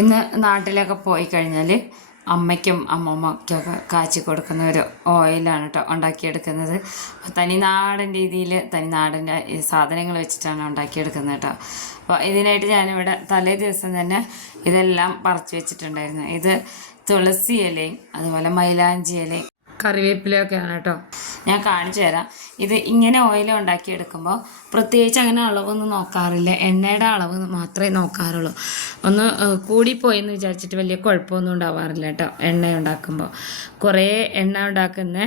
ഇന്ന് നാട്ടിലൊക്കെ പോയി കഴിഞ്ഞാൽ അമ്മയ്ക്കും അമ്മമ്മയ്ക്കൊക്കെ കാച്ചി കൊടുക്കുന്ന ഒരു ഓയിലാണ് കേട്ടോ ഉണ്ടാക്കിയെടുക്കുന്നത്. തനി തനിനാടൻ രീതിയിൽ ഈ സാധനങ്ങൾ വെച്ചിട്ടാണ് ഉണ്ടാക്കിയെടുക്കുന്നത് കേട്ടോ അപ്പോൾ ഇതിനായിട്ട് ഞാനിവിടെ തലേ ദിവസം തന്നെ ഇതെല്ലാം പറിച്ചു വെച്ചിട്ടുണ്ടായിരുന്നു. ഇത് തുളസി ഇലയും അതുപോലെ മൈലാഞ്ചി ഇലയും കറിവേപ്പിലയൊക്കെയാണ് കേട്ടോ. ഞാൻ കാണിച്ചു തരാം. ഇത് ഇങ്ങനെ ഓയിൽ ഉണ്ടാക്കിയെടുക്കുമ്പോൾ പ്രത്യേകിച്ച് അങ്ങനെ അളവൊന്നും നോക്കാറില്ല. എണ്ണയുടെ അളവ് മാത്രമേ നോക്കാറുള്ളൂ. ഒന്ന് കൂടിപ്പോയി എന്ന് വിചാരിച്ചിട്ട് വലിയ കുഴപ്പമൊന്നും ഉണ്ടാവാറില്ല കേട്ടോ എണ്ണ ഉണ്ടാക്കുമ്പോൾ. കുറേ എണ്ണ ഉണ്ടാക്കുന്ന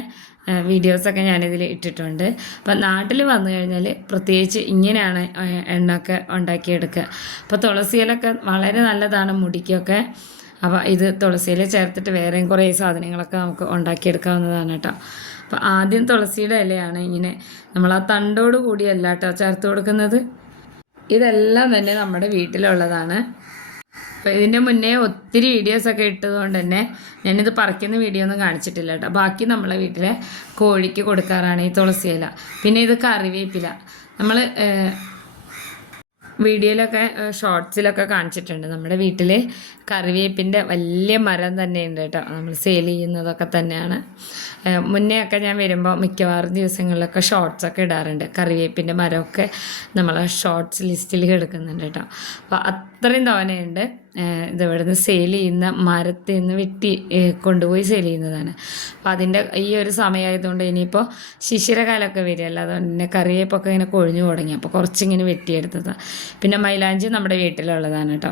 വീഡിയോസൊക്കെ ഞാനിതിൽ ഇട്ടിട്ടുണ്ട്. അപ്പം നാട്ടിൽ വന്നു കഴിഞ്ഞാൽ പ്രത്യേകിച്ച് ഇങ്ങനെയാണ് എണ്ണ ഒക്കെ ഉണ്ടാക്കിയെടുക്കുക. അപ്പോൾ തുളസിയിലൊക്കെ വളരെ നല്ലതാണ് മുടിക്കൊക്കെ. അപ്പോൾ ഇത് തുളസിയിൽ ചേർത്തിട്ട് വേറെയും കുറേ സാധനങ്ങളൊക്കെ നമുക്ക് ഉണ്ടാക്കിയെടുക്കാവുന്നതാണ് കേട്ടോ. അപ്പോൾ ആദ്യം തുളസിയുടെ ഇലയാണ് ഇങ്ങനെ നമ്മൾ ആ തണ്ടോട് കൂടിയല്ല കേട്ടോ ചേർത്ത് കൊടുക്കുന്നത്. ഇതെല്ലാം തന്നെ നമ്മുടെ വീട്ടിലുള്ളതാണ്. അപ്പോൾ ഇതിന്റെ മുന്നേ ഒത്തിരി വീഡിയോസൊക്കെ ഇട്ടതുകൊണ്ട് തന്നെ ഞാനിത് പറിക്കുന്ന വീഡിയോ ഒന്നും കാണിച്ചിട്ടില്ല കേട്ടോ. ബാക്കി നമ്മളെ വീട്ടിലെ കോഴിക്ക് കൊടുക്കാറാണ് ഈ തുളസി ഇല പിന്നെ ഇത് കറിവേപ്പില. നമ്മൾ വീഡിയോയിലൊക്കെ ഷോർട്സിലൊക്കെ കാണിച്ചിട്ടുണ്ട്. നമ്മുടെ വീട്ടിൽ കറിവേപ്പിന്റെ വലിയ മരം തന്നെയുണ്ട് കേട്ടോ. നമ്മൾ സെയിൽ ചെയ്യുന്നതൊക്കെ തന്നെയാണ്. മുന്നേ ഒക്കെ ഞാൻ വരുമ്പോൾ മിക്കവാറും ദിവസങ്ങളിലൊക്കെ ഷോർട്സൊക്കെ ഇടാറുണ്ട്. കറിവേപ്പിന്റെ മരമൊക്കെ നമ്മൾ ഷോർട്സ് ലിസ്റ്റിൽ കിടക്കുന്നുണ്ട് കേട്ടോ. അപ്പോൾ അത്രയും തവണയുണ്ട്. ഇത് ഇവിടുന്ന് സെയിൽ ചെയ്യുന്ന മരത്തിൽ നിന്ന് വെട്ടി കൊണ്ടുപോയി സെയിൽ ചെയ്യുന്നതാണ്. അപ്പം അതിന്റെ ഈ ഒരു സമയമായതുകൊണ്ട് ഇനിയിപ്പോൾ ശിശിരകാലമൊക്കെ വരികയല്ല അതുകൊണ്ട് തന്നെ കറിവേപ്പൊക്കെ ഇങ്ങനെ കൊഴിഞ്ഞു തുടങ്ങി. അപ്പോൾ കുറച്ചിങ്ങനെ വെട്ടിയെടുത്തതാണ് പിന്നെ മൈലാഞ്ചി നമ്മുടെ വീട്ടിലുള്ളതാണ് കേട്ടോ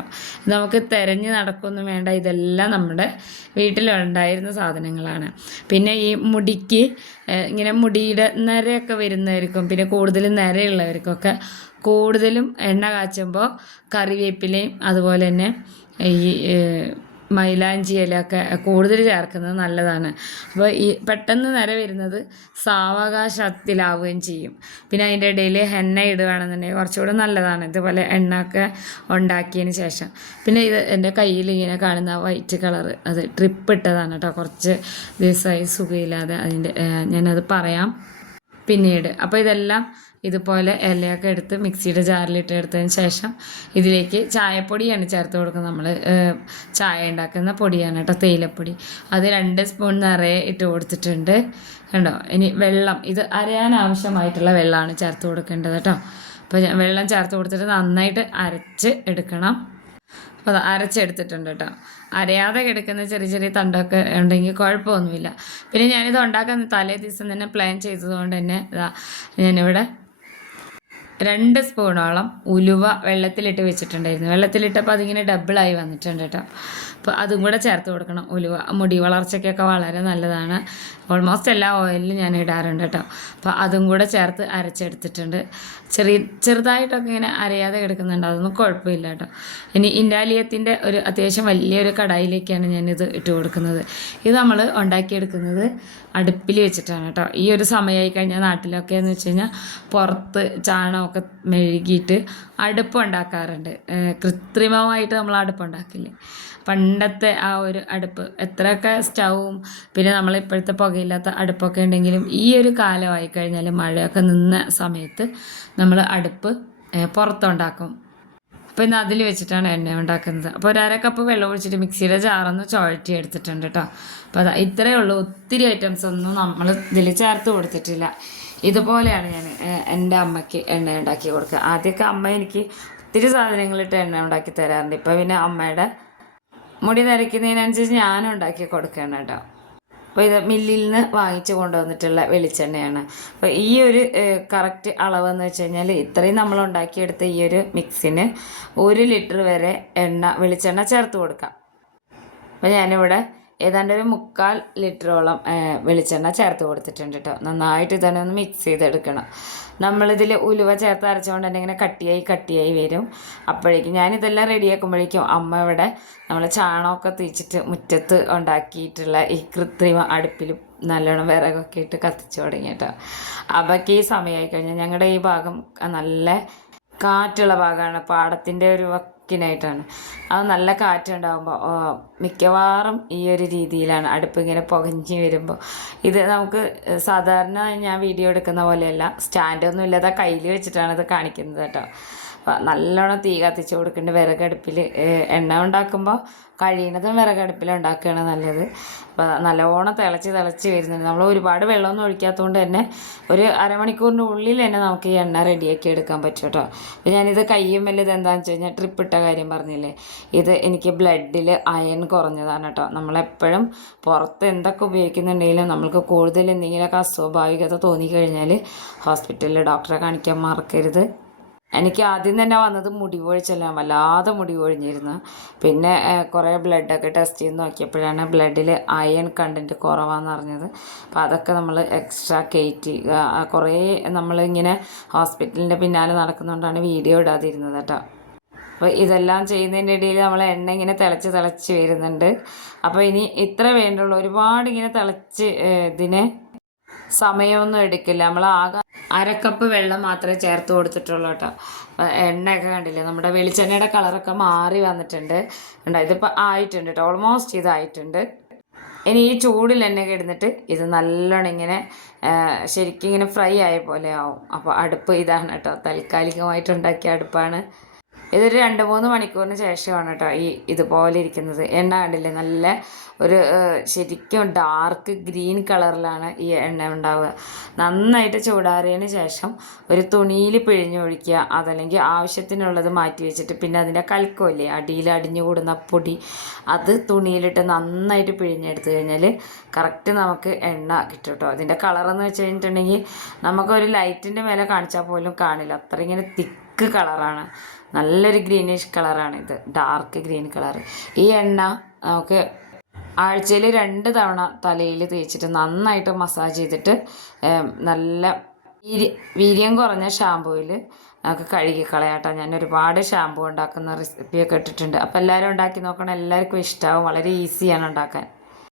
നമുക്ക് തിരഞ്ഞ് നടക്കൊന്നും വേണ്ട. ഇതെല്ലാം നമ്മുടെ വീട്ടിലുണ്ടായിരുന്ന സാധനങ്ങളാണ്. പിന്നെ ഈ മുടിക്ക് ഇങ്ങനെ മുടിയുടെ നിരയൊക്കെ വരുന്നവർക്കും പിന്നെ കൂടുതൽ നിരയുള്ളവർക്കൊക്കെ കൂടുതലും എണ്ണ കാച്ചുമ്പോൾ കറിവേപ്പിലയും അതുപോലെ തന്നെ ഈ മൈലാഞ്ചി ഇലയൊക്കെ കൂടുതൽ ചേർക്കുന്നത് നല്ലതാണ്. അപ്പോൾ ഈ പെട്ടെന്ന് നിര വരുന്നത് സാവകാശത്തിലാവുകയും ചെയ്യും. പിന്നെ അതിന്റെ ഇടയിൽ എണ്ണ ഇടുകയാണെന്നുണ്ടെങ്കിൽ കുറച്ചുകൂടെ നല്ലതാണ്. ഇതുപോലെ എണ്ണ ഒക്കെ ഉണ്ടാക്കിയതിന് ശേഷം. പിന്നെ ഇത് എന്റെ കയ്യിൽ ഇങ്ങനെ കാണുന്ന വൈറ്റ് കളർ അത് ട്രിപ്പ് ഇട്ടതാണ് കേട്ടോ. കുറച്ച് ദിവസമായി സുഖമില്ലാതെ അതിന്റെ ഞാനത് പറയാം. പിന്നീട്. അപ്പോൾ ഇതെല്ലാം ഇതുപോലെ ഇലയൊക്കെ എടുത്ത് മിക്സിയുടെ ജാറിലിട്ട് എടുത്തതിന് ശേഷം ഇതിലേക്ക് ചായപ്പൊടിയാണ് ചേർത്ത് കൊടുക്കുന്നത്. നമ്മൾ ചായ ഉണ്ടാക്കുന്ന പൊടിയാണ് കേട്ടോ തേയിലപ്പൊടി. അത് രണ്ട് സ്പൂൺ നിറയെ ഇട്ട് കൊടുത്തിട്ടുണ്ട്. കണ്ടോ? ഇനി വെള്ളം ഇത് അരയാൻ ആവശ്യമായിട്ടുള്ള വെള്ളമാണ് ചേർത്ത് കൊടുക്കേണ്ടത് കേട്ടോ. അപ്പോൾ വെള്ളം ചേർത്ത് കൊടുത്തിട്ട് നന്നായിട്ട് അരച്ച് എടുക്കണം. അപ്പോൾ അരച്ചെടുത്തിട്ടുണ്ട് കേട്ടോ. അരയാതെ കിടക്കുന്ന ചെറിയ ചെറിയ തണ്ടൊക്കെ ഉണ്ടെങ്കിൽ കുഴപ്പമൊന്നുമില്ല. പിന്നെ ഞാനിത് ഉണ്ടാക്കാൻ തലേ ദിവസം തന്നെ പ്ലാൻ ചെയ്തതുകൊണ്ട് തന്നെ ഇതാ ഞാനിവിടെ രണ്ട് സ്പൂണോളം ഉലുവ വെള്ളത്തിലിട്ട് വെച്ചിട്ടുണ്ടായിരുന്നു. വെള്ളത്തിലിട്ടപ്പോൾ അതിങ്ങനെ ഡബിളായി വന്നിട്ടുണ്ട് കേട്ടോ അപ്പോൾ അതും കൂടെ ചേർത്ത് കൊടുക്കണം ഉലുവ. മുടി വളർച്ചയ്ക്കൊക്കെ വളരെ നല്ലതാണ്. ഓൾമോസ്റ്റ് എല്ലാ ഓയിലും ഞാൻ ഇടാറുണ്ട് കേട്ടോ അപ്പോൾ അതും കൂടെ ചേർത്ത് അരച്ചെടുത്തിട്ടുണ്ട്. ചെറിയ ചെറുതായിട്ടൊക്കെ ഇങ്ങനെ അരയാതെ കിടക്കുന്നുണ്ട്. അതൊന്നും കുഴപ്പമില്ല കേട്ടോ ഇനി ഇൻഡാലിയത്തിന്റെ ഒരു അത്യാവശ്യം വലിയൊരു കടായിലേക്കാണ് ഞാനിത് ഇട്ട് കൊടുക്കുന്നത്. ഇത് നമ്മൾ ഉണ്ടാക്കിയെടുക്കുന്നത് അടുപ്പിൽ വെച്ചിട്ടാണ് കേട്ടോ ഈ ഒരു സമയമായി കഴിഞ്ഞാൽ നാട്ടിലൊക്കെ എന്ന് വെച്ച് കഴിഞ്ഞാൽ പുറത്ത് ചാണകമൊക്കെ മെഴുകിയിട്ട് അടുപ്പ് ഉണ്ടാക്കാറുണ്ട്. കൃത്രിമമായിട്ട് നമ്മൾ അടുപ്പ് ഉണ്ടാക്കില്ലേ? പണ്ടത്തെ ആ ഒരു അടുപ്പ് എത്രയൊക്കെ സ്റ്റൗവും പിന്നെ നമ്മൾ ഇപ്പോഴത്തെ പുകയില്ലാത്ത അടുപ്പൊക്കെ ഉണ്ടെങ്കിലും ഈ ഒരു കാലമായി കഴിഞ്ഞാൽ മഴയൊക്കെ നിന്ന സമയത്ത് നമ്മൾ അടുപ്പ് പുറത്തുണ്ടാക്കും. അപ്പോൾ ഇന്ന് അതിൽ വെച്ചിട്ടാണ് എണ്ണ ഉണ്ടാക്കുന്നത്. അപ്പോൾ ഒരു അര കപ്പ് വെള്ളം ഒഴിച്ചിട്ട് മിക്സിയുടെ ജാറൊന്ന് ചുഴറ്റി എടുത്തിട്ടുണ്ട് കേട്ടോ അപ്പോൾ അതാ ഇത്രയേ ഉള്ളൂ. ഒത്തിരി ഐറ്റംസ് ഒന്നും നമ്മൾ ഇതിൽ ചേർത്ത് കൊടുത്തിട്ടില്ല. ഇതുപോലെയാണ് ഞാൻ എന്റെ അമ്മയ്ക്ക് എണ്ണ ഉണ്ടാക്കി കൊടുക്കുക. ആദ്യമൊക്കെ അമ്മ എനിക്ക് ഒത്തിരി സാധനങ്ങളിട്ട് എണ്ണ ഉണ്ടാക്കി തരാറുണ്ട്. ഇപ്പോൾ പിന്നെ അമ്മയുടെ മുടി നരയ്ക്കുന്നതിനനുസരിച്ച് ഞാൻ ഉണ്ടാക്കി കൊടുക്കണം കേട്ടോ. അപ്പോൾ ഇത് മില്ലിൽ നിന്ന് വാങ്ങിച്ച് കൊണ്ടുവന്നിട്ടുള്ള വെളിച്ചെണ്ണയാണ്. അപ്പോൾ ഈ ഒരു കറക്റ്റ് അളവെന്ന് വെച്ച് കഴിഞ്ഞാൽ ഇത്രയും നമ്മൾ ഉണ്ടാക്കിയെടുത്ത ഈ ഒരു മിക്സിന് ഒരു ലിറ്റർ വരെ എണ്ണ വെളിച്ചെണ്ണ ചേർത്ത് കൊടുക്കാം. അപ്പോൾ ഞാനിവിടെ ഏതാണ്ട് ഒരു മുക്കാൽ ലിറ്ററോളം വെളിച്ചെണ്ണ ചേർത്ത് കൊടുത്തിട്ടുണ്ട് കേട്ടോ നന്നായിട്ട് ഇതന്നെ ഒന്ന് മിക്സ് ചെയ്തെടുക്കണം. നമ്മളിതിൽ ഉലുവ ചേർത്ത് അരച്ചുകൊണ്ട് തന്നെ ഇങ്ങനെ കട്ടിയായി കട്ടിയായി വരും. അപ്പോഴേക്കും ഞാനിതെല്ലാം റെഡിയാക്കുമ്പോഴേക്കും അമ്മ ഇവിടെ നമ്മൾ ചാണകമൊക്കെ തീച്ചിട്ട് മുറ്റത്ത് ഉണ്ടാക്കിയിട്ടുള്ള ഈ കൃത്രിമ അടുപ്പിൽ നല്ലോണം വിറകൊക്കെ ഇട്ട് കത്തിച്ചു തുടങ്ങി കേട്ടോ അവയ്ക്ക് ഈ സമയമായി കഴിഞ്ഞാൽ ഞങ്ങളുടെ ഈ ഭാഗം നല്ല കാറ്റുള്ള ഭാഗമാണ്. പാടത്തിന്റെ ഒരു വക്കിനായിട്ടാണ് അത് നല്ല കാറ്റുണ്ടാകുമ്പോൾ മിക്കവാറും ഈ ഒരു രീതിയിലാണ് അടുപ്പ് ഇങ്ങനെ പുകഞ്ഞ് വരുമ്പോൾ ഇത് നമുക്ക് സാധാരണ ഞാൻ വീഡിയോ എടുക്കുന്ന പോലെയല്ല സ്റ്റാൻഡൊന്നും ഇല്ലാതെ കയ്യിൽ വെച്ചിട്ടാണ് ഇത് കാണിക്കുന്നത് കേട്ടോ. നല്ലോണം തീ കത്തിച്ച് കൊടുക്കേണ്ട വിറകടുപ്പിൽ എണ്ണ ഉണ്ടാക്കുമ്പോൾ കഴിയുന്നതും വിറകടുപ്പിൽ ഉണ്ടാക്കുകയാണ് നല്ലത്. അപ്പോൾ നല്ലോണം തിളച്ച് തിളച്ച് വരുന്നുണ്ട്. നമ്മൾ ഒരുപാട് വെള്ളമൊന്നും ഒഴിക്കാത്തതുകൊണ്ട് തന്നെ ഒരു അരമണിക്കൂറിന്റെ ഉള്ളിൽ തന്നെ നമുക്ക് ഈ എണ്ണ റെഡിയാക്കി എടുക്കാൻ പറ്റും കേട്ടോ. അപ്പോൾ ഞാനിത് കയ്യും വലിയത് എന്താണെന്ന് വെച്ച് കഴിഞ്ഞാൽ ട്രിപ്പ് ഇട്ട കാര്യം പറഞ്ഞില്ലേ? ഇത് എനിക്ക് ബ്ലഡിൽ അയൺ കുറഞ്ഞതാണ് കേട്ടോ. നമ്മളെപ്പോഴും പുറത്ത് എന്തൊക്കെ ഉപയോഗിക്കുന്നുണ്ടെങ്കിലും നമ്മൾക്ക് കൂടുതൽ എന്തെങ്കിലുമൊക്കെ അസ്വാഭാവികത തോന്നിക്കഴിഞ്ഞാൽ ഹോസ്പിറ്റലിൽ ഡോക്ടറെ കാണിക്കാൻ മറക്കരുത്. എനിക്ക് ആദ്യം തന്നെ വന്നത് മുടി കൊഴിച്ചെല്ലാം വല്ലാതെ മുടി പൊഴിഞ്ഞിരുന്നു പിന്നെ കുറേ ബ്ലഡൊക്കെ ടെസ്റ്റ് ചെയ്ത് നോക്കിയപ്പോഴാണ് ബ്ലഡിൽ അയൺ കണ്ടന്റ് കുറവാണെന്ന് അറിഞ്ഞത്. അപ്പോൾ അതൊക്കെ നമ്മൾ എക്സ്ട്രാ കയറ്റി കുറേ നമ്മളിങ്ങനെ ഹോസ്പിറ്റലിന്റെ പിന്നാലെ നടക്കുന്നതുകൊണ്ടാണ് വീഡിയോ ഇടാതിരുന്നത് കേട്ടോ. അപ്പോൾ ഇതെല്ലാം ചെയ്യുന്നതിന്റെ ഇടയിൽ നമ്മൾ എണ്ണ ഇങ്ങനെ തിളച്ച് തിളച്ച് വരുന്നുണ്ട്. അപ്പോൾ ഇനി ഇത്ര വേണ്ടുള്ളൂ. ഒരുപാട് ഇങ്ങനെ തിളച്ച് ഇതിനെ സമയമൊന്നും എടുക്കില്ല. നമ്മൾ ആകെ അരക്കപ്പ് വെള്ളം മാത്രമേ ചേർത്ത് കൊടുത്തിട്ടുള്ളൂ കേട്ടോ. എണ്ണയൊക്കെ കണ്ടില്ലേ? നമ്മുടെ വെളിച്ചെണ്ണയുടെ കളറൊക്കെ മാറി വന്നിട്ടുണ്ട്. ഉണ്ടോ ഇതിപ്പോൾ ആയിട്ടുണ്ട് കേട്ടോ. ഓൾമോസ്റ്റ് ഇതായിട്ടുണ്ട് ഇനി ഈ ചൂടിൽ എണ്ണ കിടന്നിട്ട് ഇത് നല്ലോണം ഇങ്ങനെ ശരിക്കും ഇങ്ങനെ ഫ്രൈ ആയ പോലെ ആവും. അപ്പോൾ അടുപ്പ് ഇതാണ് കേട്ടോ. താൽക്കാലികമായിട്ട് ഉണ്ടാക്കിയ അടുപ്പാണ്. ഇതൊരു രണ്ട് മൂന്ന് മണിക്കൂറിന് ശേഷമാണ് കേട്ടോ ഈ ഇതുപോലെ ഇരിക്കുന്നത്. എണ്ണ കണ്ടില്ലേ? നല്ല ഒരു ശരിക്കും ഡാർക്ക് ഗ്രീൻ കളറിലാണ് ഈ എണ്ണ ഉണ്ടാവുക. നന്നായിട്ട് ചൂടാറിയതിന് ശേഷം ഒരു തുണിയിൽ പിഴിഞ്ഞൊഴിക്കുക. അതല്ലെങ്കിൽ ആവശ്യത്തിനുള്ളത് മാറ്റി വെച്ചിട്ട് പിന്നെ അതിന്റെ കൽക്കമില്ലേ അടിയിൽ അടിഞ്ഞു കൂടുന്ന പൊടി. അത് തുണിയിലിട്ട് നന്നായിട്ട് പിഴിഞ്ഞെടുത്ത് കഴിഞ്ഞാൽ കറക്റ്റ് നമുക്ക് എണ്ണ കിട്ടും കേട്ടോ. അതിന്റെ കളറെന്ന് വെച്ച് കഴിഞ്ഞിട്ടുണ്ടെങ്കിൽ നമുക്കൊരു ലൈറ്റിന്റെ മേലെ കാണിച്ചാൽ പോലും കാണില്ല. അത്ര ഇങ്ങനെ തിക്ക് കളറാണ് നല്ലൊരു ഗ്രീനിഷ് കളറാണ് ഇത്. ഡാർക്ക് ഗ്രീൻ കളർ ഈ എണ്ണ നമുക്ക് ആഴ്ചയിൽ രണ്ട് തവണ തലയിൽ തേച്ചിട്ട് നന്നായിട്ട് മസാജ് ചെയ്തിട്ട് നല്ല വീര്യ കുറഞ്ഞ ഷാമ്പൂയിൽ നമുക്ക് കഴുകി കളയാട്ടോ ഞാൻ ഒരുപാട് ഷാമ്പൂ ഉണ്ടാക്കുന്ന റെസിപ്പിയൊക്കെ ഇട്ടിട്ടുണ്ട്. അപ്പോൾ എല്ലാവരും ഉണ്ടാക്കി നോക്കണം. എല്ലാവർക്കും ഇഷ്ടമാവും വളരെ ഈസിയാണ് ഉണ്ടാക്കാൻ.